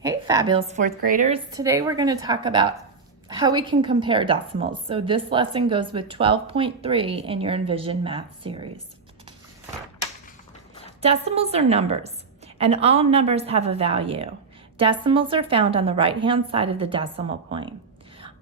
Hey, fabulous fourth graders. Today we're going to talk about how we can compare decimals. So this lesson goes with 12.3 in your Envision Math series. Decimals are numbers, and all numbers have a value. Decimals are found on the right-hand side of the decimal point.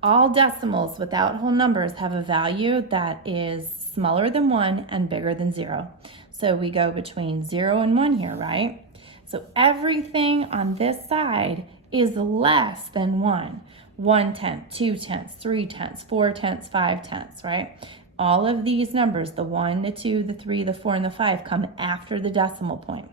All decimals without whole numbers have a value that is smaller than 1 and bigger than 0. So we go between 0 and 1 here, right? So everything on this side is less than 1. 1/10, 2/10, 3/10, 4/10, 5/10, right? All of these numbers, the 1, the 2, the 3, the 4, and the 5, come after the decimal point.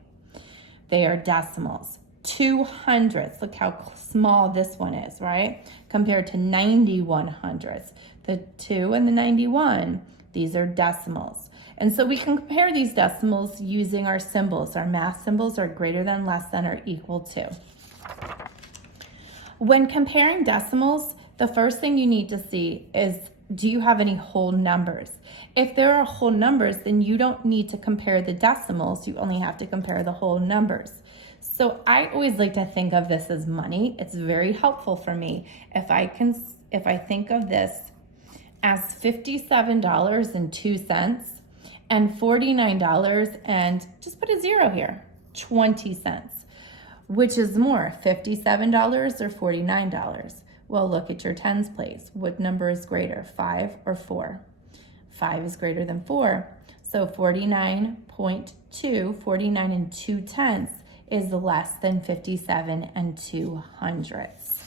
They are decimals. 200ths, look how small this one is, right? Compared to 9100ths. The 2 and the 91, these are decimals. And so we can compare these decimals using our symbols. Our math symbols are greater than, less than, or equal to. When comparing decimals, the first thing you need to see is, do you have any whole numbers? If there are whole numbers, then you don't need to compare the decimals. You only have to compare the whole numbers. So I always like to think of this as money. It's very helpful for me if I think of this as $57.02 and $49 and just put a 0 here, 20 cents. Which is more, $57 or $49? Well, look at your tens place. What number is greater, 5 or 4? 5 is greater than 4. So 49.2, 49 and 2/10 is less than 57 and 200ths.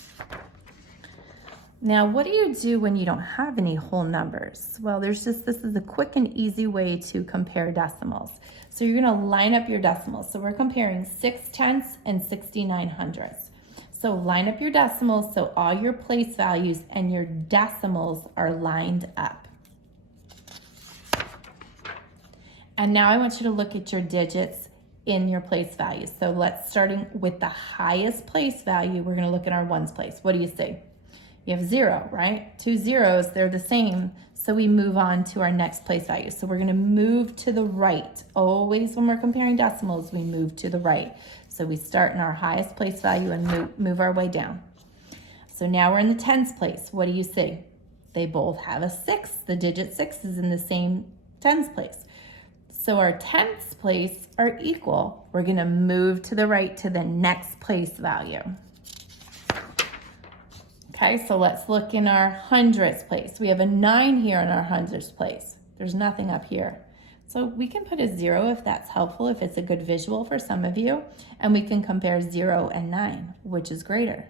Now, what do you do when you don't have any whole numbers? Well, this is a quick and easy way to compare decimals. So you're gonna line up your decimals. So we're comparing 6/10 and 6900ths. So line up your decimals so all your place values and your decimals are lined up. And now I want you to look at your digits in your place values. So let's starting with the highest place value, we're gonna look at our ones place. What do you see? You have 0, right? 2 zeros, they're the same. So we move on to our next place value. So we're gonna move to the right. Always when we're comparing decimals, we move to the right. So we start in our highest place value and move our way down. So now we're in the tens place. What do you see? They both have a 6. The digit 6 is in the same tens place. So our tenths place are equal. We're gonna move to the right to the next place value. Okay, so let's look in our hundredths place. We have a 9 here in our hundredths place. There's nothing up here. So we can put a 0 if that's helpful, if it's a good visual for some of you. And we can compare 0 and 9, which is greater.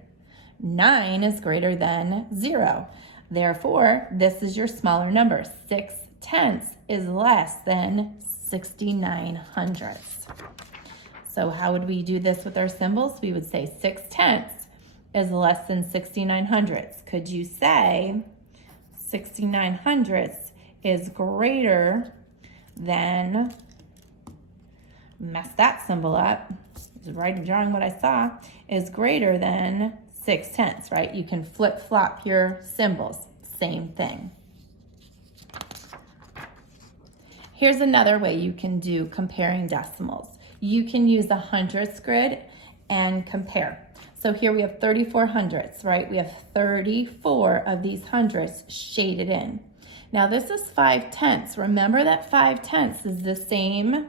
9 is greater than 0. Therefore, this is your smaller number. 6/10 is less than 6900ths. So how would we do this with our symbols? We would say 6/10 is less than 6900ths. Could you say 6900ths is greater than, mess that symbol up, just drawing what I saw, is greater than 6/10, right? You can flip-flop your symbols, same thing. Here's another way you can do comparing decimals. You can use the hundredths grid and compare. So here we have 34 hundredths, right? We have 34 of these hundredths shaded in. Now this is 5/10. Remember that 5/10 is the same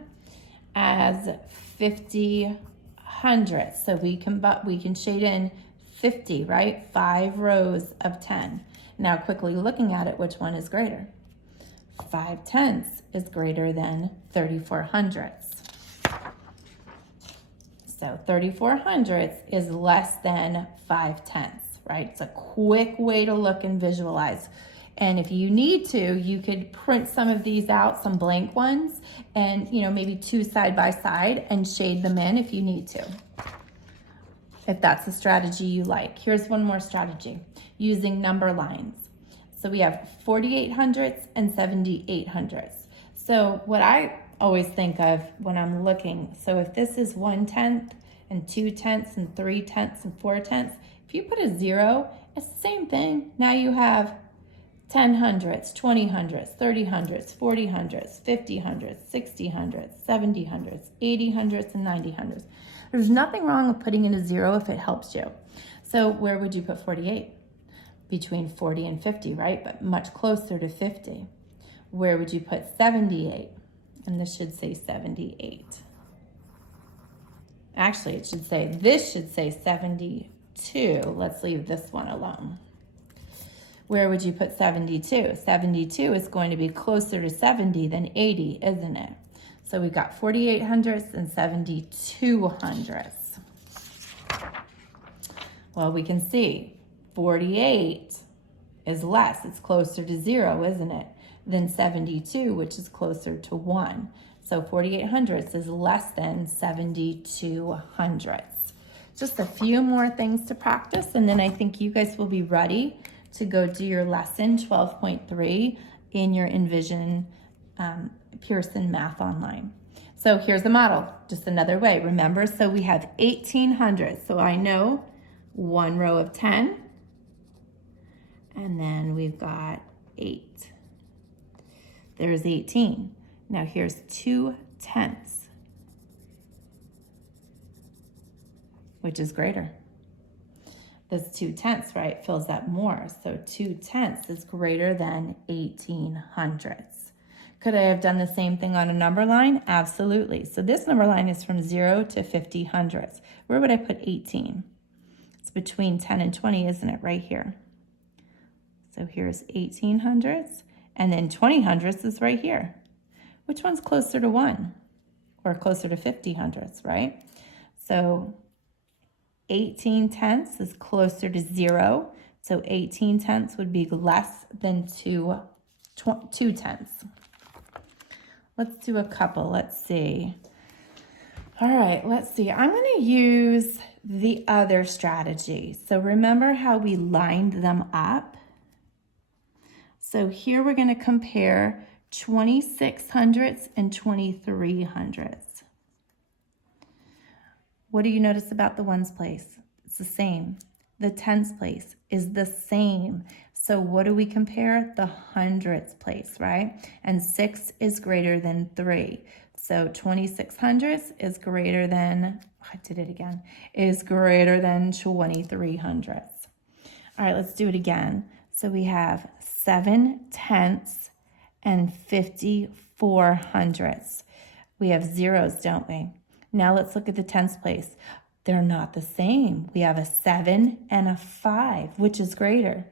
as 50 hundredths. So we can shade in 50, right? 5 rows of 10. Now quickly looking at it, which one is greater? 5/10 is greater than 34 hundredths. So 34 hundredths is less than 5/10, right? It's a quick way to look and visualize. And if you need to, you could print some of these out, some blank ones, and maybe 2 side by side and shade them in if you need to, if that's a strategy you like. Here's one more strategy, using number lines. So we have 48 hundredths and 78 hundredths. So what I always think of when I'm looking, so if this is 1/10 and 2/10 and 3/10 and 4/10, if you put a 0, it's the same thing. Now you have 10 hundredths, 20 hundredths, 30 hundredths, 40 hundredths, 50 hundredths, 60 hundredths, 70 hundredths, 80 hundredths, and 90 hundredths. There's nothing wrong with putting in a 0 if it helps you. So where would you put 48? Between 40 and 50, right? But much closer to 50. Where would you put 78? And this should say 78. Actually, this should say 72. Let's leave this one alone. Where would you put 72? 72 is going to be closer to 70 than 80, isn't it? So we've got 48 hundredths and 72 hundredths. Well, we can see 48 is less. It's closer to 0, isn't it? Than 72, which is closer to 1. So 48 hundredths is less than 72 hundredths. Just a few more things to practice, and then I think you guys will be ready to go do your lesson 12.3 in your Envision Pearson Math Online. So here's the model, just another way. Remember, so we have 18 hundredths. So I know one row of 10, and then we've got 8. There's 18. Now here's 2/10, which is greater. This 2/10, right, fills up more. So 2/10 is greater than 18 hundredths. Could I have done the same thing on a number line? Absolutely. So this number line is from 0 to 50 hundredths. Where would I put 18? It's between 10 and 20, isn't it? Right here. So here's 18 hundredths, and then 20 hundredths is right here. Which one's closer to 1? Or closer to 50 hundredths, right? So 18/10 is closer to 0. So 18/10 would be less than 2/10. Let's do a couple. Let's see. All right, let's see. I'm going to use the other strategy. So remember how we lined them up? So here we're going to compare 26 hundredths and 23 hundredths. What do you notice about the ones place? It's the same. The tens place is the same. So what do we compare? The hundredths place, right? And 6 is greater than 3. So 26 hundredths is greater than, I did it again, is greater than 23 hundredths. All right, let's do it again. So we have 7/10 and 54 hundredths. We have zeros, don't we? Now let's look at the tens place. They're not the same. We have a 7 and a 5, which is greater.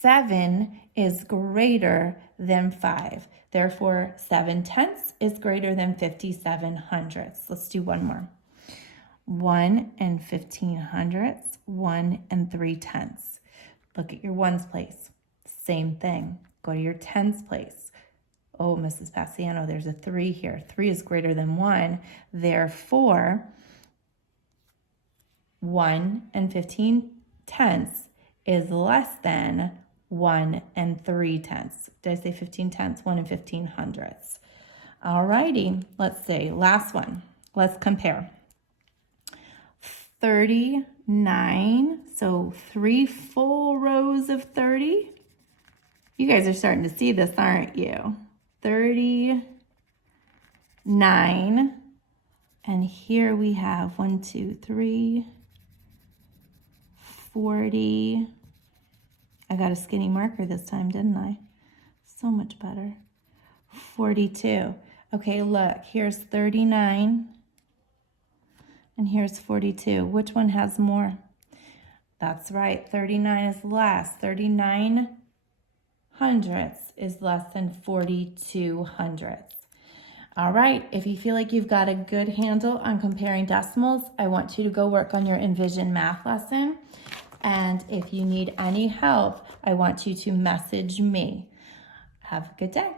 7 is greater than 5. Therefore, 7/10 is greater than 57 hundredths. Let's do one more. 1 and 15 hundredths, 1 and 3/10. Look at your ones place. Same thing. Go to your tens place. Oh, Mrs. Paciano, there's a 3 here. 3 is greater than 1. Therefore, 1 and 15/10 is less than 1 and 3/10. Did I say 15/10? 1 and 15 hundredths. All righty, let's see. Last one. Let's compare. 39, so 3 full rows of 30. You guys are starting to see this, aren't you? 39, and here we have 1, 2, 3, 40. I got a skinny marker this time, didn't I? So much better. 42. Okay, look, here's 39, and here's 42. Which one has more? That's right, 39 is less. 39 hundredths is less than 42 hundredths. All right, if you feel like you've got a good handle on comparing decimals, I want you to go work on your Envision math lesson. And if you need any help, I want you to message me. Have a good day.